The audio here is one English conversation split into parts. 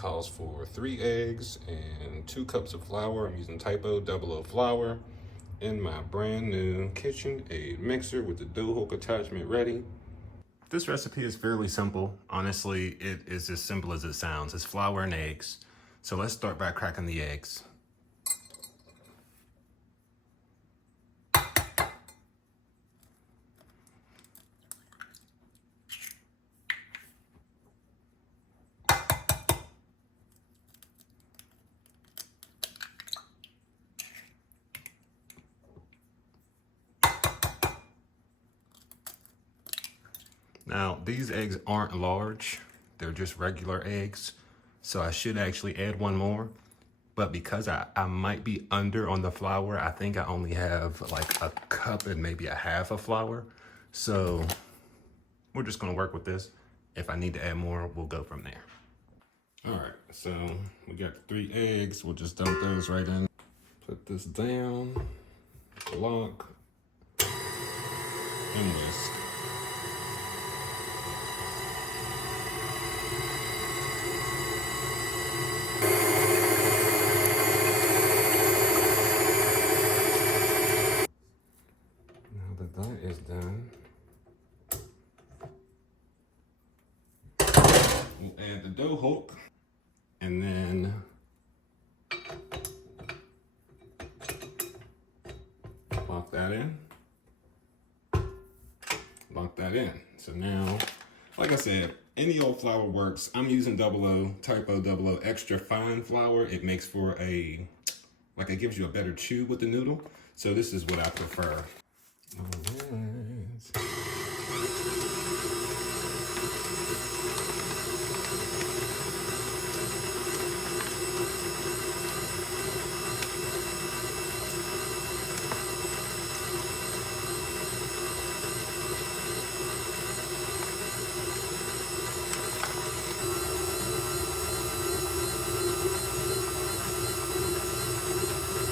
calls for 3 eggs and 2 cups of flour. I'm using Typo 00 flour in my brand new KitchenAid mixer with the dough hook attachment ready. This recipe is fairly simple. Honestly, it is as simple as it sounds. It's flour and eggs. So let's start by cracking the eggs. Now, these eggs aren't large, they're just regular eggs, so I should actually add one more, but because I might be under on the flour, I think I only have like a cup and maybe a half of flour, so we're just gonna work with this. If I need to add more, we'll go from there. All right, so we got 3 eggs, we'll just dump those right in. Put this down, lock, and whisk. That is done. We'll add the dough hook and then lock that in. Lock that in. So now, like I said, any old flour works. I'm using 00, Typo 00 extra fine flour. It makes for it gives you a better chew with the noodle. So this is what I prefer. All right.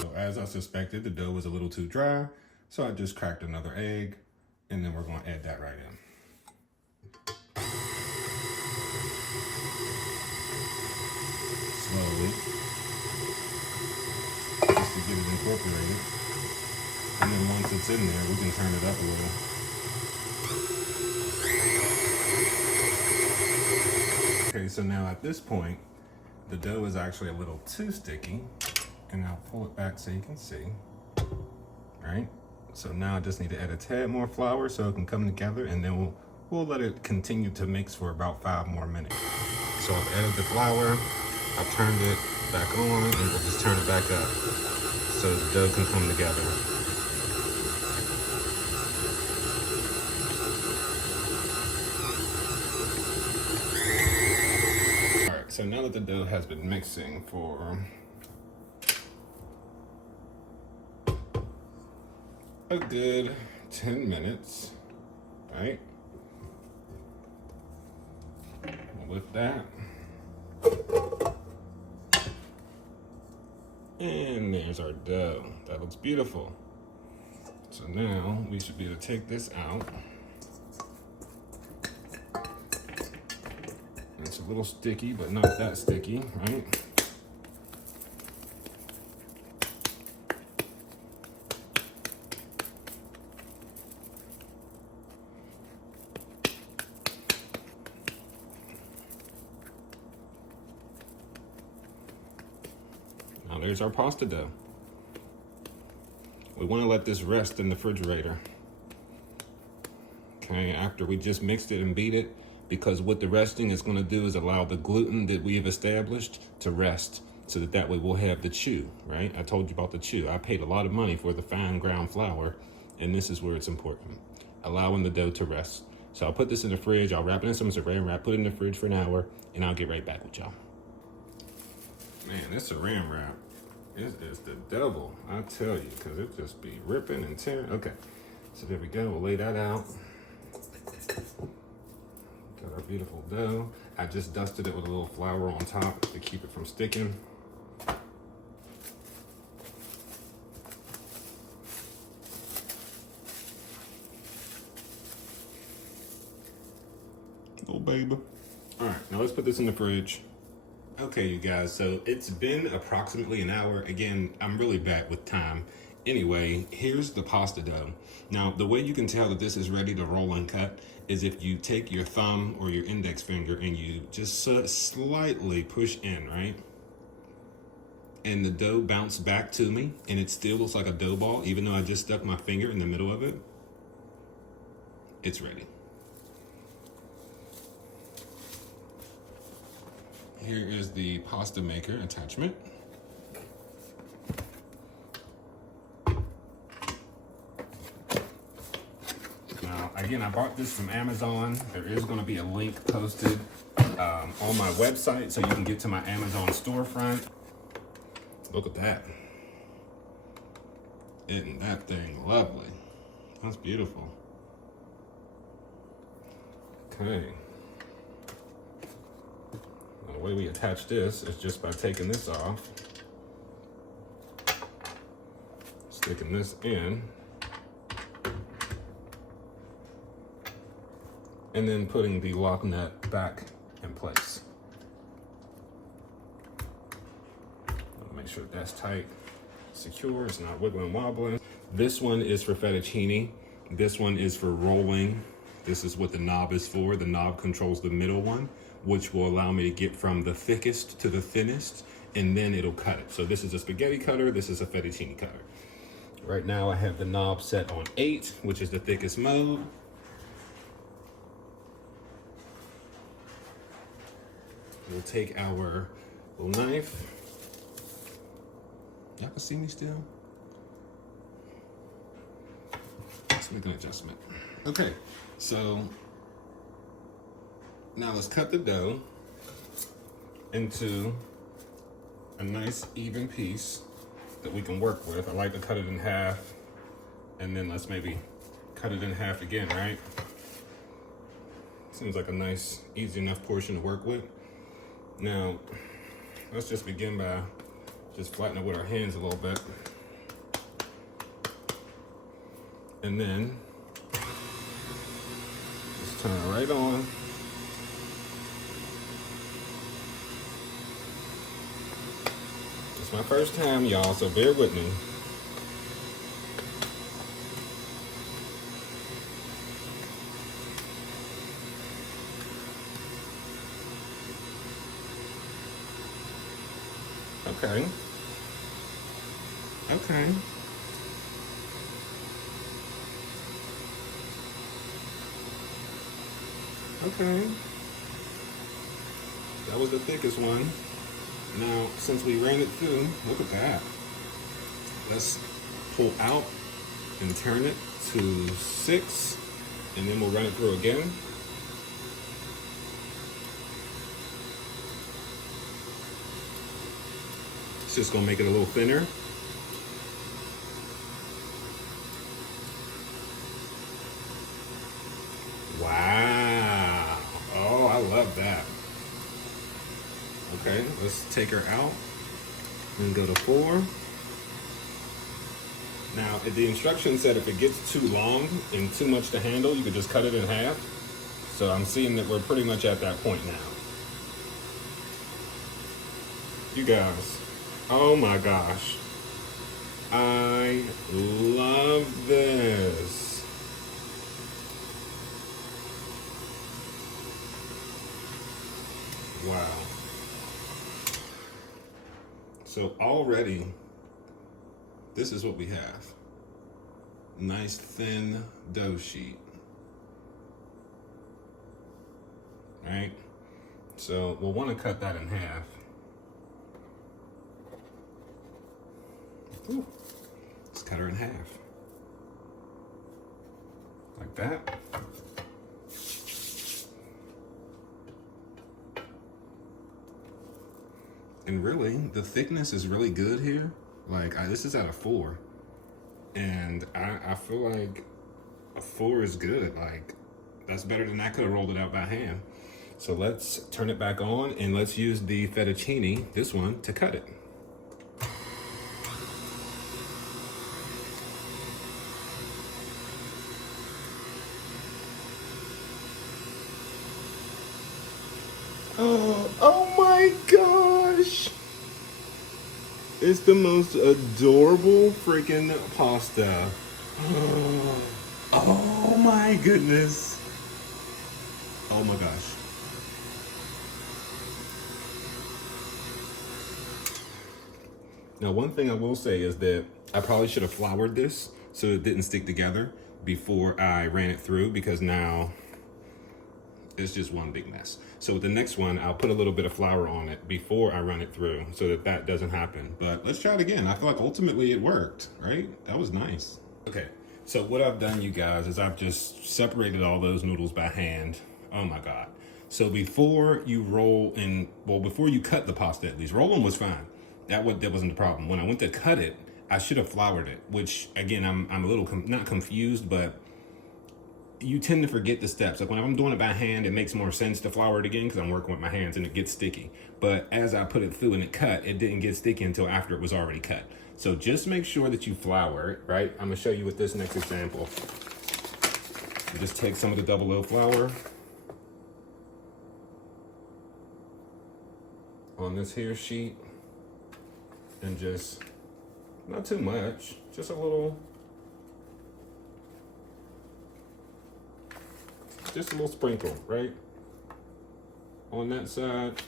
So as I suspected, the dough was a little too dry. So I just cracked another egg, and then we're gonna add that right in. Slowly, just to get it incorporated. And then once it's in there, we can turn it up a little. Okay, so now at this point, the dough is actually a little too sticky, and I'll pull it back so you can see, right? So now I just need to add a tad more flour so it can come together, and then we'll let it continue to mix for about 5 more minutes. So I've added the flour, I've turned it back on, and we'll just turn it back up so the dough can come together. All right, so now that the dough has been mixing for a good 10 minutes, right? We'll lift that. And there's our dough. That looks beautiful. So now we should be able to take this out. It's a little sticky, but not that sticky, right? Now there's our pasta dough. We want to let this rest in the refrigerator. Okay, after we just mixed it and beat it, because what the resting is going to do is allow the gluten that we have established to rest, so that way we'll have the chew, right? I told you about the chew. I paid a lot of money for the fine ground flour, and this is where it's important, allowing the dough to rest. So I'll put this in the fridge, I'll wrap it in some saran wrap, put it in the fridge for an hour, and I'll get right back with y'all. Man, this saran wrap is the devil, I tell you, because it just be ripping and tearing. Okay, so there we go, we'll lay that out. Got our beautiful dough. I just dusted it with a little flour on top to keep it from sticking. Little baby. All right, now let's put this in the fridge. Okay, you guys, so it's been approximately an hour. Again, I'm really bad with time. Anyway, here's the pasta dough. Now, the way you can tell that this is ready to roll and cut is if you take your thumb or your index finger and you just slightly push in, right? And the dough bounced back to me, and it still looks like a dough ball, even though I just stuck my finger in the middle of it. It's ready. Here is the pasta maker attachment. Now, again, I bought this from Amazon. There is going to be a link posted on my website so you can get to my Amazon storefront. Look at that. Isn't that thing lovely? That's beautiful. Okay. The way we attach this is just by taking this off, sticking this in, and then putting the lock nut back in place. Make sure that's tight, secure, it's not wiggling, wobbling. This one is for fettuccine. This one is for rolling. This is what the knob is for. The knob controls the middle one, which will allow me to get from the thickest to the thinnest, and then it'll cut it. So this is a spaghetti cutter, this is a fettuccine cutter. Right now I have the knob set on 8, which is the thickest mode. We'll take our little knife. Y'all can see me still? Let's make an adjustment. Okay, so now let's cut the dough into a nice even piece that we can work with. I like to cut it in half, and then let's maybe cut it in half again, right? Seems like a nice, easy enough portion to work with. Now, let's just begin by just flattening it with our hands a little bit. And then, just turn it right on. It's my first time, y'all, so bear with me. Okay. Okay. Okay. That was the thickest one. Now, since we ran it through, look at that. Let's pull out and turn it to 6, and then we'll run it through again. It's just gonna make it a little thinner. Wow. Oh, I love that. Okay, let's take her out and go to 4. Now, the instruction said if it gets too long and too much to handle, you could just cut it in half. So I'm seeing that we're pretty much at that point now. You guys, oh my gosh. I love this. Wow. So already, this is what we have. Nice thin dough sheet. Right? So we'll want to cut that in half. Ooh. Let's cut her in half. Like that. And really, the thickness is really good here. Like, this is at a 4. And I feel like a 4 is good. Like, that's better than I could have rolled it out by hand. So let's turn it back on and let's use the fettuccine, this one, to cut it. Oh my God. It's the most adorable freaking pasta. Oh my goodness. Oh my gosh. Now, one thing I will say is that I probably should have floured this so it didn't stick together before I ran it through, because now it's just one big mess. So with the next one, I'll put a little bit of flour on it before I run it through so that that doesn't happen. But let's try it again. I feel like ultimately it worked, right? That was nice. Okay, so what I've done, you guys, is I've just separated all those noodles by hand. Oh my God. So before you roll in, well, before you cut the pasta, at least, rolling was fine. That wasn't the problem. When I went to cut it, I should have floured it, which again, I'm a little, not confused, but you tend to forget the steps. Like when I'm doing it by hand, it makes more sense to flour it again because I'm working with my hands and it gets sticky. But as I put it through and it cut, it didn't get sticky until after it was already cut. So just make sure that you flour it, right? I'm gonna show you with this next example. You just take some of the double O flour on this here sheet and just, not too much, just a little sprinkle, right? On that side,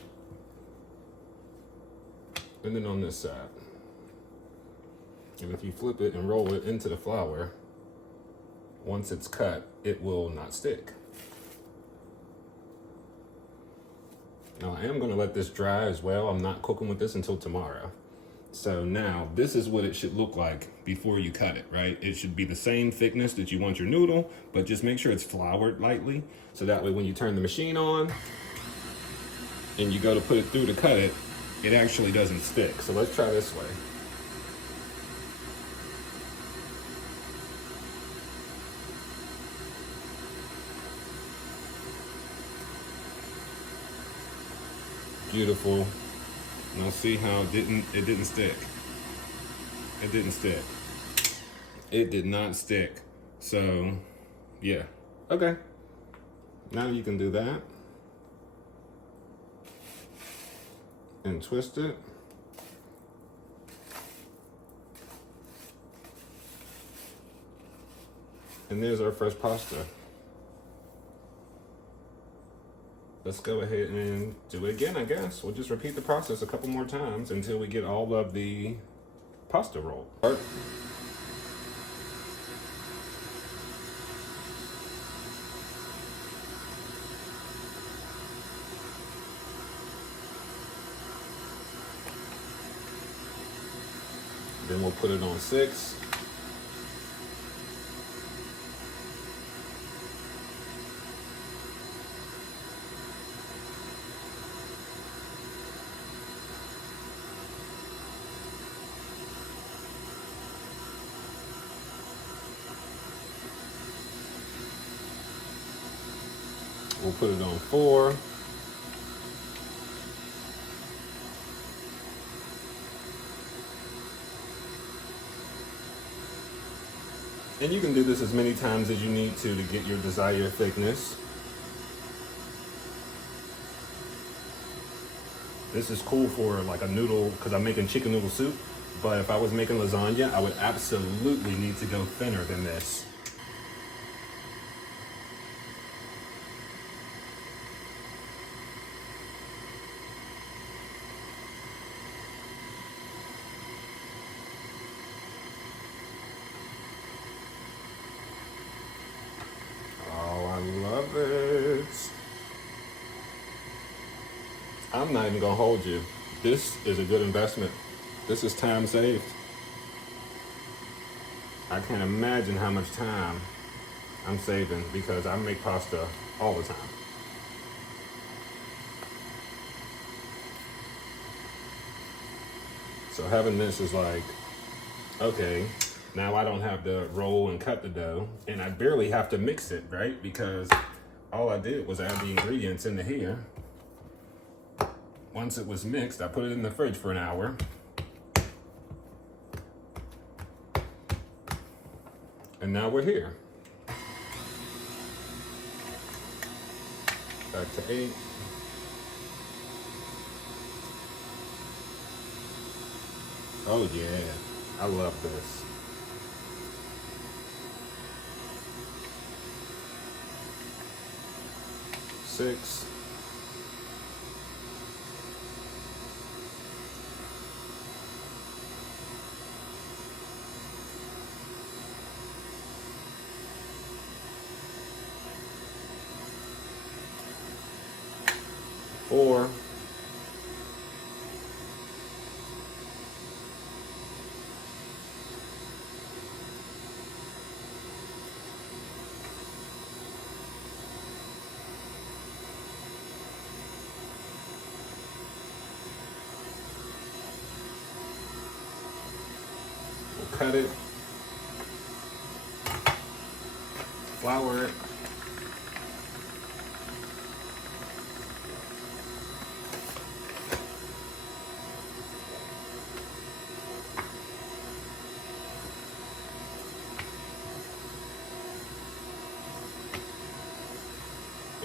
and then on this side. And if you flip it and roll it into the flour, once it's cut, it will not stick. Now I am gonna let this dry as well. I'm not cooking with this until tomorrow. So now this is what it should look like before you cut it, right? It should be the same thickness that you want your noodle, but just make sure it's floured lightly. So that way when you turn the machine on and you go to put it through to cut it, it actually doesn't stick. So let's try this way. Beautiful. Now see how it didn't stick. It didn't stick. It did not stick. So yeah, okay. Now you can do that and twist it. And there's our fresh pasta. Let's go ahead and do it again, I guess. We'll just repeat the process a couple more times until we get all of the pasta rolled. Then we'll put it on 6. We'll put it on 4. And you can do this as many times as you need to get your desired thickness. This is cool for like a noodle, because I'm making chicken noodle soup. But if I was making lasagna, I would absolutely need to go thinner than this. Love it. I'm not even gonna hold you. This is a good investment. This is time saved. I can't imagine how much time I'm saving because I make pasta all the time. So having this is like, okay, now I don't have to roll and cut the dough, and I barely have to mix it, right? Because all I did was add the ingredients into here. Once it was mixed, I put it in the fridge for an hour. And now we're here. Back to 8. . Oh yeah, I love this. Six. Four. We'll cut it. Flour it.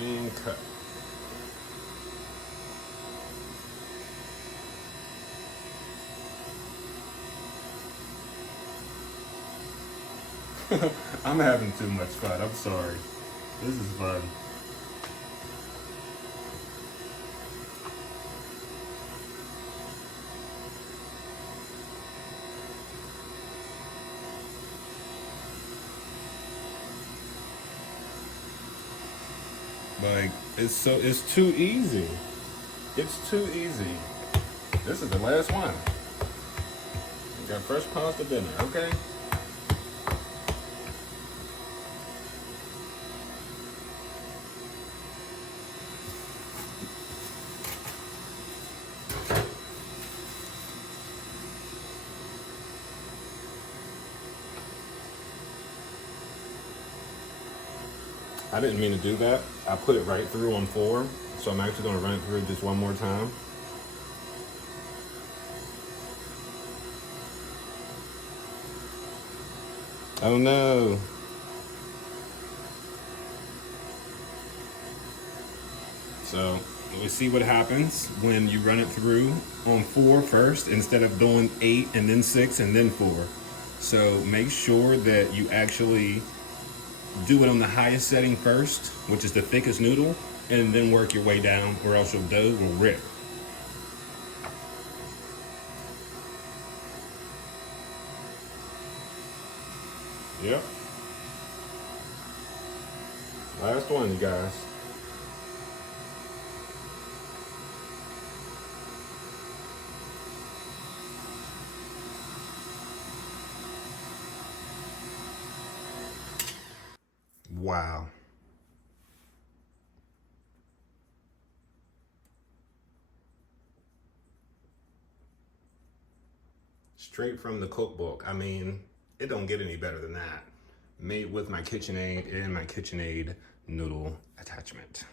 And cut. I'm having too much fun. I'm sorry. This is fun. Like, it's too easy. It's too easy. This is the last one. We got fresh pasta dinner, okay? I didn't mean to do that. I put it right through on 4, so I'm actually gonna run it through just one more time. Oh no. So we see what happens when you run it through on 4 first instead of doing 8 and then 6 and then 4. So make sure that you actually do it on the highest setting first, which is the thickest noodle, and then work your way down, or else your dough will rip. Yep. Last one, you guys. Wow. Straight from the cookbook. I mean, it don't get any better than that. Made with my KitchenAid and my KitchenAid noodle attachment.